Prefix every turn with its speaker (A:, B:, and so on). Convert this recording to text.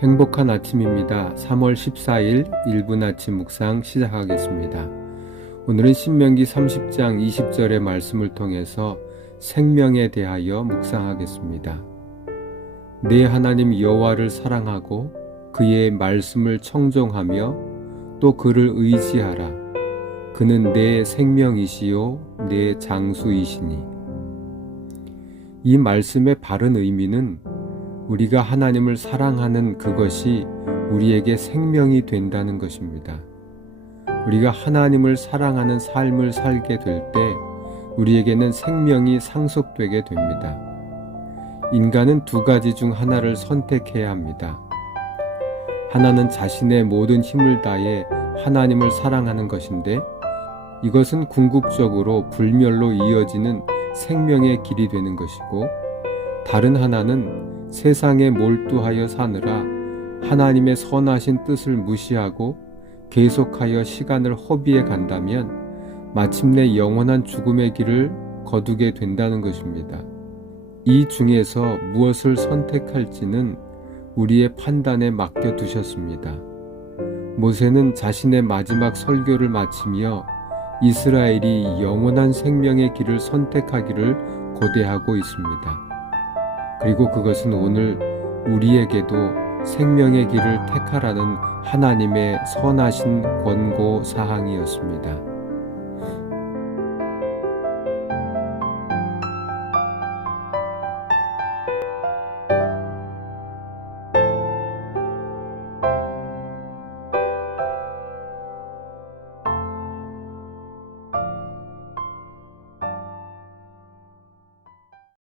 A: 행복한 아침입니다. 3월 14일 1분 아침 묵상 시작하겠습니다. 오늘은 신명기 30장 20절의 말씀을 통해서 생명에 대하여 묵상하겠습니다. 내 하나님 여호와를 사랑하고 그의 말씀을 청종하며 또 그를 의지하라. 그는 내 생명이시요 내 장수이시니. 이 말씀의 바른 의미는 우리가 하나님을 사랑하는 그것이 우리에게 생명이 된다는 것입니다. 우리가 하나님을 사랑하는 삶을 살게 될 때 우리에게는 생명이 상속되게 됩니다. 인간은 두 가지 중 하나를 선택해야 합니다. 하나는 자신의 모든 힘을 다해 하나님을 사랑하는 것인데 이것은 궁극적으로 불멸로 이어지는 생명의 길이 되는 것이고 다른 하나는 세상에 몰두하여 사느라 하나님의 선하신 뜻을 무시하고 계속하여 시간을 허비해 간다면 마침내 영원한 죽음의 길을 거두게 된다는 것입니다. 이 중에서 무엇을 선택할지는 우리의 판단에 맡겨 두셨습니다. 모세는 자신의 마지막 설교를 마치며 이스라엘이 영원한 생명의 길을 선택하기를 고대하고 있습니다. 그리고 그것은 오늘 우리에게도 생명의 길을 택하라는 하나님의 선하신 권고 사항이었습니다.